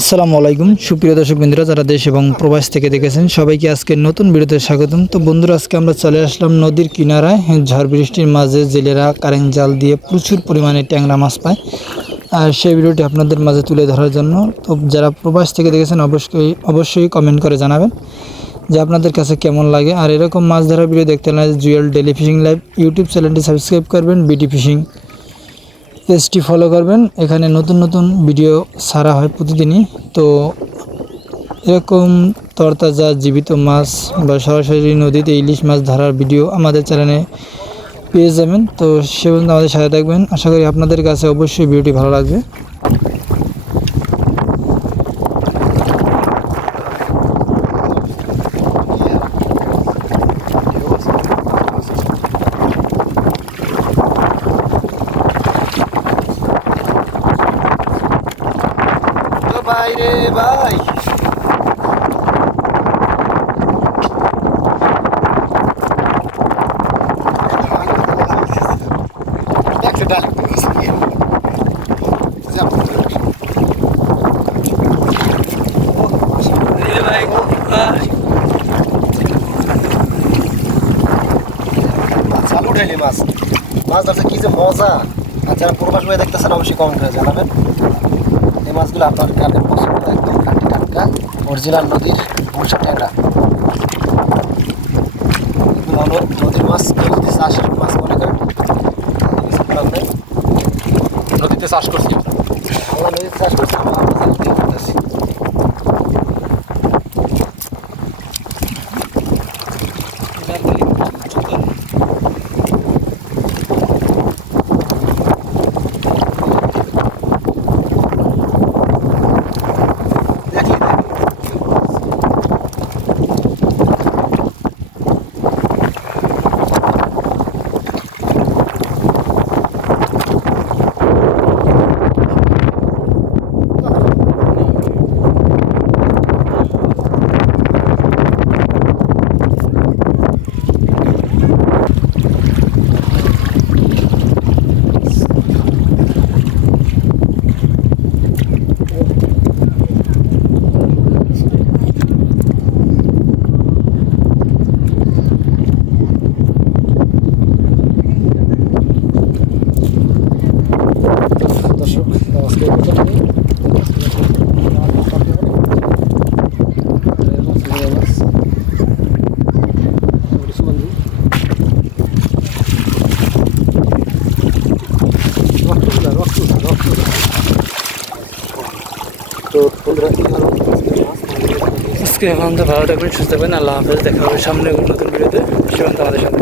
আসসালামু আলাইকুম। সুপ্রিয় দর্শক বন্ধুরা, যারা দেশ এবং প্রবাস থেকে দেখেছেন, সবাইকে আজকে নতুন ভিডিওতে স্বাগতম। তো বন্ধুরা, আজকে আমরা চলে আসলাম নদীর কিনারায় ঝড় বৃষ্টির মাঝে জেলেরা কারেন্ট জাল দিয়ে প্রচুর পরিমাণে ট্যাংরা মাছ পায়। আর সেই ভিডিওটি আপনাদের মাঝে তুলে ধরার জন্য, তো যারা প্রবাস থেকে দেখেছেন, অবশ্যই অবশ্যই কমেন্ট করে জানাবেন যে আপনাদের কাছে কেমন লাগে। আর এরকম মাছ ধরার ভিডিও দেখতে হলে Jewel daily fishing live YouTube চ্যানেলটি সাবস্ক্রাইব করবেন, বিটি ফিশিং পেজটি ফলো করবেন। এখানে নতুন নতুন ভিডিও ছাড়া হয় প্রতিদিনই। তো এরকম তরতাজা জীবিত মাছ বা সরাসরি নদীতে ইলিশ মাছ ধরার ভিডিও আমাদের চ্যানেলে পেয়ে যাবেন। তো সে পর্যন্ত আমাদের সাথে থাকবেন। আশা করি আপনাদের কাছে অবশ্যই ভিডিওটি ভালো লাগবে। ভাই। রে ভাই মাছ মাছ। ধরছে কি যে মজা। আর যারা প্রবাস হয়ে দেখতেছেন, অবশ্যই কমেন্ট করে জানাবেন। মাছগুলো আপনার কালকে পছন্দ একদম কাটি টাটকা অরিজিনাল নদীর বলসা ট্যাংরা। এগুলো হলো নদীর মাছ কেউ যদি চাষের মাছ মনে করেন। নদীতে চাষ করছি আমরা। নদীতে চাষ করছি, আমরা না? দর্শক আজকে এই পর্যন্তই। আজকে এখন তো ভালো থাকবেন, সুস্থ থাকবেন, আল্লাহ হাফেজ, দেখা হবে সামনে নতুন ভিডিওতে। সেখানে আমাদের সাথে